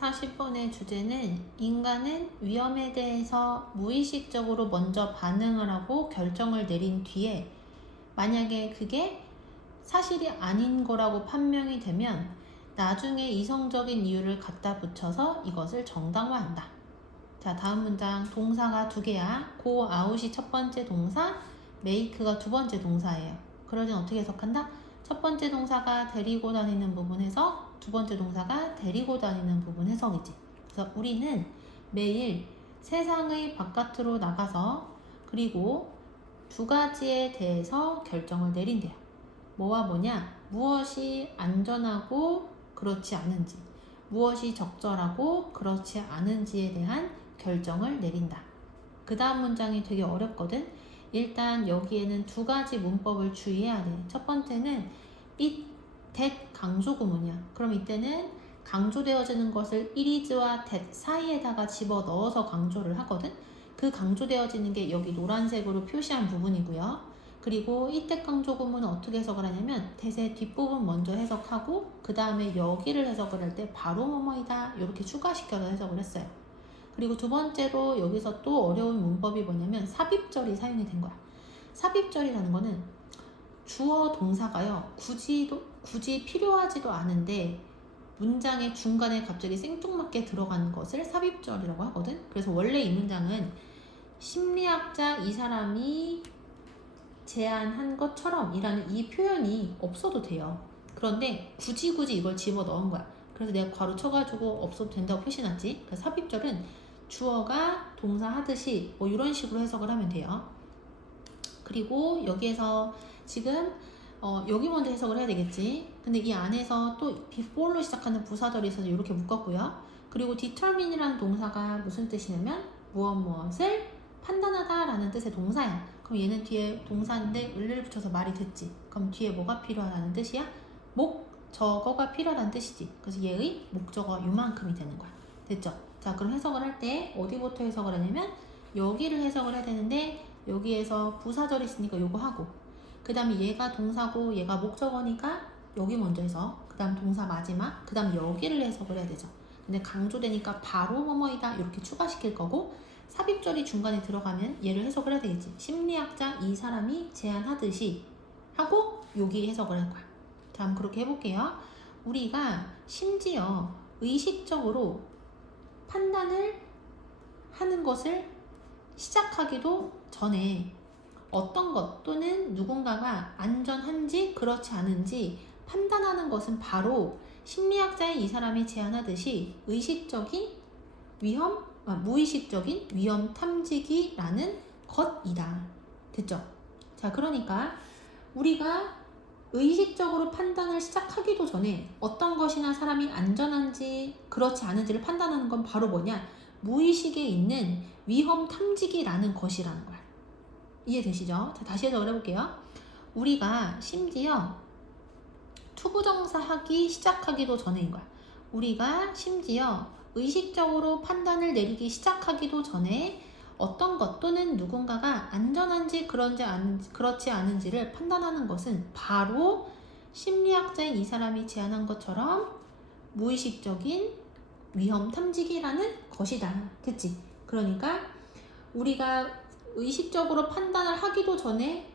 40번의 주제는 인간은 위험에 대해서 무의식적으로 먼저 반응을 하고 결정을 내린 뒤에 만약에 그게 사실이 아닌 거라고 판명이 되면 나중에 이성적인 이유를 갖다 붙여서 이것을 정당화한다. 자, 다음 문장 동사가 두 개야. go out이 첫 번째 동사, make가 두 번째 동사예요. 그러면 어떻게 해석한다? 첫 번째 동사가 데리고 다니는 부분 해석, 두 번째 동사가 데리고 다니는 부분 해석이지. 그래서 우리는 매일 세상의 바깥으로 나가서 그리고 두 가지에 대해서 결정을 내린대요. 뭐와 뭐냐? 무엇이 안전하고 그렇지 않은지, 무엇이 적절하고 그렇지 않은지에 대한 결정을 내린다. 그 다음 문장이 되게 어렵거든. 일단 여기에는 두 가지 문법을 주의해야 돼. 첫 번째는 it, that 강조 구문이야. 그럼 이때는 강조되어지는 것을 it is와 that 사이에다가 집어 넣어서 강조를 하거든. 그 강조되어지는 게 여기 노란색으로 표시한 부분이고요. 그리고 이때 강조 구문은 어떻게 해석을 하냐면 that의 뒷부분 먼저 해석하고 그 다음에 여기를 해석을 할 때 바로 뭐뭐이다 이렇게 추가시켜서 해석을 했어요. 그리고 두 번째로 여기서 또 어려운 문법이 뭐냐면 삽입절이 사용이 된 거야. 삽입절이라는 거는 주어 동사가요 굳이 필요하지도 않은데 문장의 중간에 갑자기 생뚱맞게 들어가는 것을 삽입절이라고 하거든. 그래서 원래 이 문장은 심리학자 이 사람이 제안한 것처럼 이라는 이 표현이 없어도 돼요. 그런데 굳이 이걸 집어 넣은 거야. 그래서 내가 괄호 쳐가지고 없어도 된다고 표시놨지. 그래서 삽입절은 주어가 동사 하듯이 뭐 이런 식으로 해석을 하면 돼요. 그리고 여기에서 지금 여기 먼저 해석을 해야 되겠지. 근데 이 안에서 또 before로 시작하는 부사절이 있어서 이렇게 묶었고요. 그리고 determine이라는 동사가 무슨 뜻이냐면 무엇을 판단하다 라는 뜻의 동사야. 그럼 얘는 뒤에 동사인데 을을 붙여서 말이 됐지. 그럼 뒤에 뭐가 필요하다는 뜻이야? 목적어가 필요하다는 뜻이지. 그래서 얘의 목적어 요만큼이 되는 거야. 됐죠? 자, 그럼 해석을 할 때 어디부터 해석을 하냐면 여기를 해석을 해야 되는데 여기에서 부사절이 있으니까 요거 하고 그 다음에 얘가 동사고 얘가 목적어니까 여기 먼저 해서 그 다음 동사 마지막 그 다음 여기를 해석을 해야 되죠. 근데 강조되니까 바로 뭐뭐이다 이렇게 추가시킬 거고 삽입절이 중간에 들어가면 얘를 해석을 해야 되겠지. 심리학자 이 사람이 제안하듯이 하고 여기 해석을 할 거야. 자, 한번 그렇게 해볼게요. 우리가 심지어 의식적으로 판단을 하는 것을 시작하기도 전에 어떤 것 또는 누군가가 안전한지 그렇지 않은지 판단하는 것은 바로 심리학자의 이 사람이 제안하듯이 무의식적인 위험 탐지기라는 것이다. 됐죠? 자, 그러니까 우리가 의식적으로 판단을 시작하기도 전에 어떤 것이나 사람이 안전한지 그렇지 않은지를 판단하는 건 바로 뭐냐? 무의식에 있는 위험 탐지기라는 것이라는 거야. 이해되시죠? 자, 다시 해석을 해볼게요. 우리가 심지어 투부정사 하기 시작하기도 전에인 거야. 우리가 심지어 의식적으로 판단을 내리기 시작하기도 전에 어떤 것 또는 누군가가 안전한지 그렇지 않은지를 판단하는 것은 바로 심리학자인 이 사람이 제안한 것처럼 무의식적인 위험 탐지기라는 것이다. 됐지? 그러니까 우리가 의식적으로 판단을 하기도 전에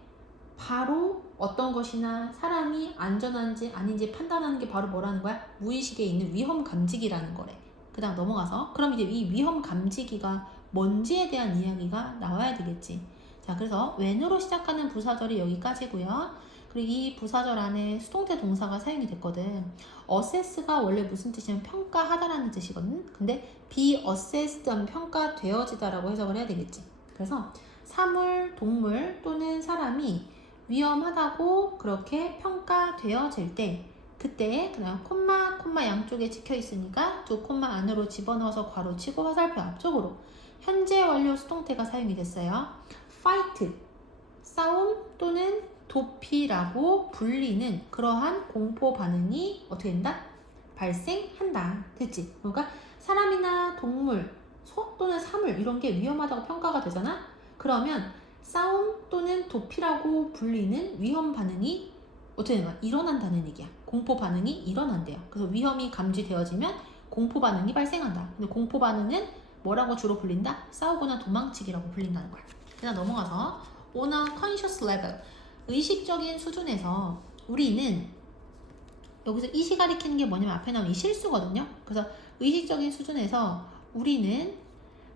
바로 어떤 것이나 사람이 안전한지 아닌지 판단하는 게 바로 뭐라는 거야? 무의식에 있는 위험 감지기라는 거래. 그 다음 넘어가서 그럼 이제 이 위험 감지기가 뭔지에 대한 이야기가 나와야 되겠지. 자, 그래서 when으로 시작하는 부사절이 여기까지고요. 그리고 이 부사절 안에 수동태 동사가 사용이 됐거든. assess가 원래 무슨 뜻이냐면 평가하다라는 뜻이거든. 근데 be assessed 하면 평가되어지다라고 해석을 해야 되겠지. 그래서 사물, 동물 또는 사람이 위험하다고 그렇게 평가되어질 때 그때 그냥 콤마 양쪽에 찍혀 있으니까 두 콤마 안으로 집어넣어서 괄호 치고 화살표 앞쪽으로 현재 완료 수동태가 사용이 됐어요. fight, 싸움 또는 도피라고 불리는 그러한 공포 반응이 어떻게 된다? 발생한다. 됐지? 그러니까 사람이나 동물, 소 또는 사물 이런 게 위험하다고 평가가 되잖아? 그러면 싸움 또는 도피라고 불리는 위험 반응이 어떻게 되나? 일어난다는 얘기야. 공포 반응이 일어난대요. 그래서 위험이 감지되어지면 공포 반응이 발생한다. 근데 공포 반응은 뭐라고 주로 불린다? 싸우거나 도망치기라고 불린다는 거야. 그냥 넘어가서 on a conscious level, 의식적인 수준에서 우리는, 여기서 이시 가리키는 게 뭐냐면 앞에 나온 이 실수거든요. 그래서 의식적인 수준에서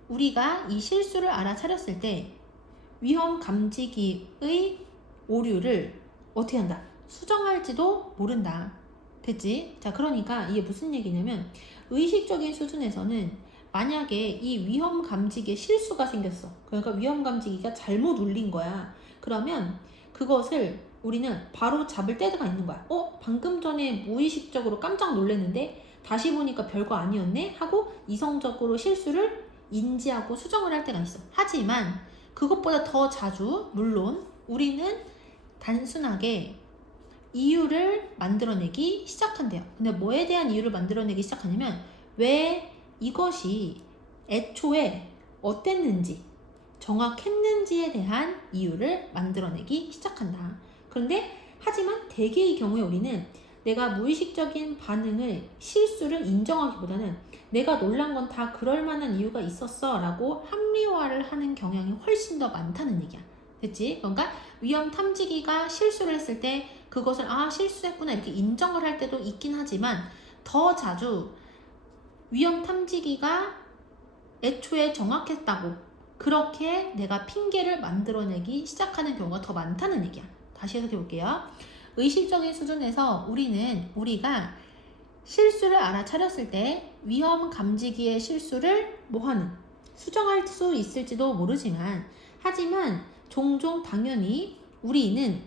우리가 이 실수를 알아차렸을 때 위험 감지기의 오류를 어떻게 한다? 수정할지도 모른다. 됐지? 자, 그러니까 이게 무슨 얘기냐면 의식적인 수준에서는 만약에 이 위험 감지기에 실수가 생겼어. 그러니까 위험 감지기가 잘못 울린 거야. 그러면 그것을 우리는 바로 잡을 때가 있는 거야. 방금 전에 무의식적으로 깜짝 놀랐는데 다시 보니까 별거 아니었네? 하고 이성적으로 실수를 인지하고 수정을 할 때가 있어. 하지만 그것보다 더 자주 물론 우리는 단순하게 이유를 만들어내기 시작한대요. 근데 뭐에 대한 이유를 만들어내기 시작하냐면 왜 이것이 애초에 어땠는지, 정확했는지에 대한 이유를 만들어내기 시작한다. 그런데 하지만 대개의 경우에 우리는 내가 무의식적인 반응을, 실수를 인정하기보다는 내가 놀란 건 다 그럴 만한 이유가 있었어 라고 합리화를 하는 경향이 훨씬 더 많다는 얘기야. 됐지? 그러니까 위험 탐지기가 실수를 했을 때 그것을 실수했구나 이렇게 인정을 할 때도 있긴 하지만 더 자주 위험 탐지기가 애초에 정확했다고 그렇게 내가 핑계를 만들어내기 시작하는 경우가 더 많다는 얘기야. 다시 해석해 볼게요. 의식적인 수준에서 우리가 실수를 알아차렸을 때 위험 감지기의 실수를 수정할 수 있을지도 모르지만 하지만 종종 당연히 우리는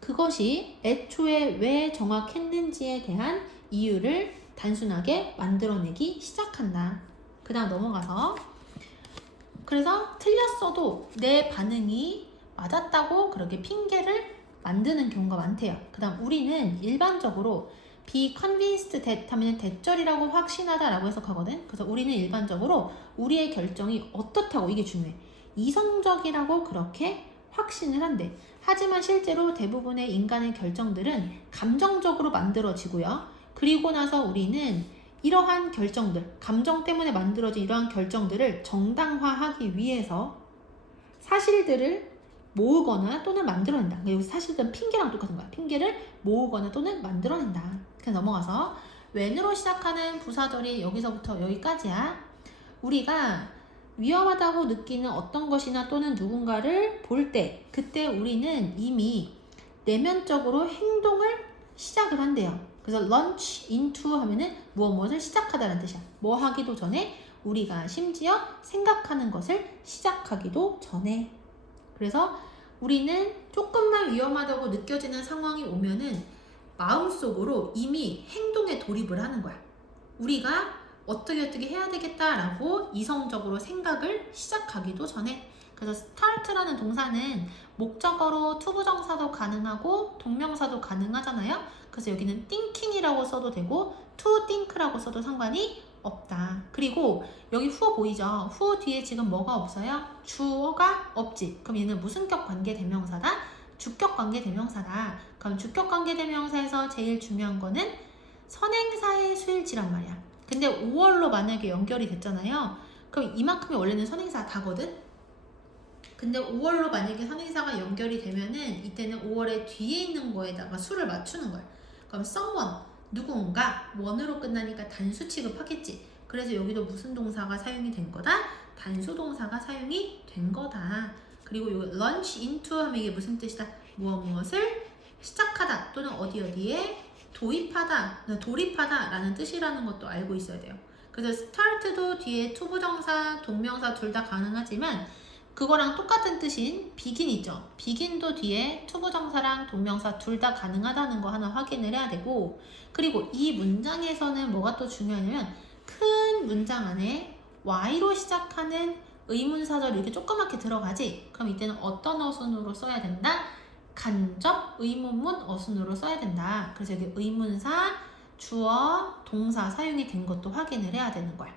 그것이 애초에 왜 정확했는지에 대한 이유를 단순하게 만들어내기 시작한다. 그 다음 넘어가서 그래서 틀렸어도 내 반응이 맞았다고 그렇게 핑계를 만드는 경우가 많대요. 그 다음 우리는 일반적으로 be convinced that 하면 대절이라고 확신하다 라고 해석하거든. 그래서 우리는 일반적으로 우리의 결정이 어떻다고, 이게 중요해, 이성적이라고 그렇게 확신을 한대. 하지만 실제로 대부분의 인간의 결정들은 감정적으로 만들어지고요. 그리고 나서 우리는 이러한 결정들, 감정 때문에 만들어진 이러한 결정들을 정당화하기 위해서 사실들을 모으거나 또는 만들어낸다. 여기 사실은 핑계랑 똑같은 거야. 핑계를 모으거나 또는 만들어낸다. 그냥 넘어가서 when으로 시작하는 부사절이 여기서부터 여기까지야. 우리가 위험하다고 느끼는 어떤 것이나 또는 누군가를 볼 때 그때 우리는 이미 내면적으로 행동을 시작을 한대요. 그래서 launch into 하면은 무엇을 시작하다는 뜻이야. 뭐 하기도 전에 우리가 심지어 생각하는 것을 시작하기도 전에. 그래서 우리는 조금만 위험하다고 느껴지는 상황이 오면은 마음속으로 이미 행동에 돌입을 하는 거야. 우리가 어떻게 해야 되겠다라고 이성적으로 생각을 시작하기도 전에. 그래서 start라는 동사는 목적어로 투부정사도 가능하고 동명사도 가능하잖아요. 그래서 여기는 thinking이라고 써도 되고 to think라고 써도 상관이 없다. 그리고 여기 who 보이죠? who 뒤에 지금 뭐가 없어요? 주어가 없지. 그럼 얘는 무슨격 관계대명사다? 주격 관계대명사다. 그럼 주격 관계대명사에서 제일 중요한 거는 선행사의 수일치란 말이야. 근데 5월로 만약에 연결이 됐잖아요. 그럼 이만큼이 원래는 선행사 다거든? 근데 5월로 만약에 선행사가 연결이 되면은 이때는 5월의 뒤에 있는 거에다가 수를 맞추는 거야. 그럼 someone, 누군가, 원으로 끝나니까 단수 취급하겠지. 그래서 여기도 무슨 동사가 사용이 된 거다? 단수 동사가 사용이 된 거다. 그리고 여기 launch into 하면 이게 무슨 뜻이다? 무엇을 시작하다 또는 어디에 돌입하다 라는 뜻이라는 것도 알고 있어야 돼요. 그래서 start도 뒤에 투부정사, 동명사 둘 다 가능하지만 그거랑 똑같은 뜻인 begin 있죠. begin도 뒤에 투부정사랑 동명사 둘 다 가능하다는 거 하나 확인을 해야 되고, 그리고 이 문장에서는 뭐가 또 중요하냐면 큰 문장 안에 y로 시작하는 의문사절이 이렇게 조그맣게 들어가지. 그럼 이때는 어떤 어순으로 써야 된다? 간접 의문문 어순으로 써야 된다. 그래서 여기 의문사, 주어, 동사 사용이 된 것도 확인을 해야 되는 거야.